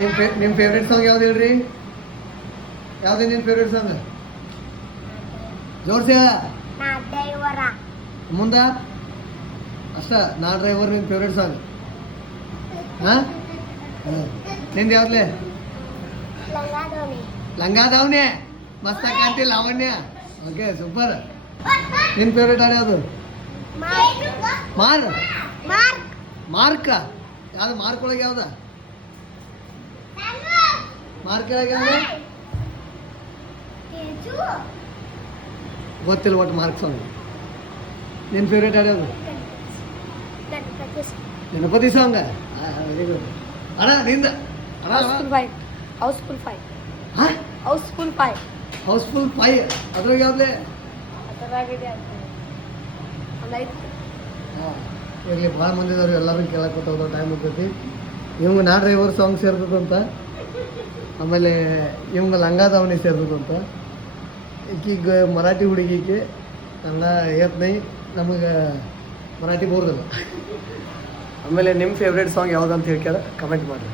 ನಿಮ್ಮ favourite song ಯಾವ್ದು ಹೇಳ್ರಿ? ಯಾವ್ದು ನಿನ್ನ ಫೇವ್ರೇಟ್ ಸಾಂಗ್? ಜೋರ್ಸಿ ಮುಂದ ಅಷ್ಟ. ನಾ ಡ್ರೈವರ್ ನಿನ್ನ ಫೇವ್ರೇಟ್ ಸಾಂಗ್. ಹಾಂ ನಿಂದು ಯಾವ್ದ್ಲೆ? ಲಂಗಾದವನೇ ಮಸ್ತ ಕಾಂತಿ ಲಾವಣ್ಯ. Okay super. ನಿನ್ನ ಫೇವ್ರೇಟ್ ಹಾಡು ಯಾವುದು? ಮಾರ್ಕ. ಯಾವ್ದು ಮಾರ್ಕ್ ಒಳಗೆ ಯಾವ್ದ? ಮಾರ್ಕ್ ಒಳಗೆ ಯಾವ್ದು ಗೊತ್ತಿಲ್ಲ ಒಟ್ಟು ಮಾರ್ಕ್ ಸಾಂಗ್. ನಿನ್ನ ಫೇವ್ರೇಟ್ ಹಾಡು ಯಾವುದು? ಗಣಪತಿ ಸಾಂಗ್. ವೆರಿ ಗುಡ್ ಅಣ್ಣ. ನಿಂದ ಹೌಸ್ಫುಲ್ 5 ಅದ್ರಾಗ ಯಾವ್ದೇ ಇರಲಿ. ಭಾಳ ಮಂದಿ ಇದಾರೆ, ಎಲ್ಲರೂ ಕೇಳಕ್ಕೆ ಟೈಮ್ ಇರ್ತೈತಿ. ಇವಂಗೆ ನಾ ಡ್ರೈವರ್ ಸಾಂಗ್ ಸೇರ್ತದಂತ, ಆಮೇಲೆ ಇವಂಗೆ ಲಂಗಾದವನಿ ಸೇರ್ತದಂತ. ಈಕೀಗ ಮರಾಠಿ ಹುಡುಗಿಗೆ ಕನ್ನಡ ಏತ್ನೈ ನಮಗೆ ಮರಾಠಿ ಬೋರ್ದಲ್ಲ. ಆಮೇಲೆ ನಿಮ್ಮ ಫೇವ್ರೇಟ್ ಸಾಂಗ್ ಯಾವ್ದು ಅಂತ ಹೇಳ್ಕ್ಯಾರ ಕಮೆಂಟ್ ಮಾಡಿರಿ.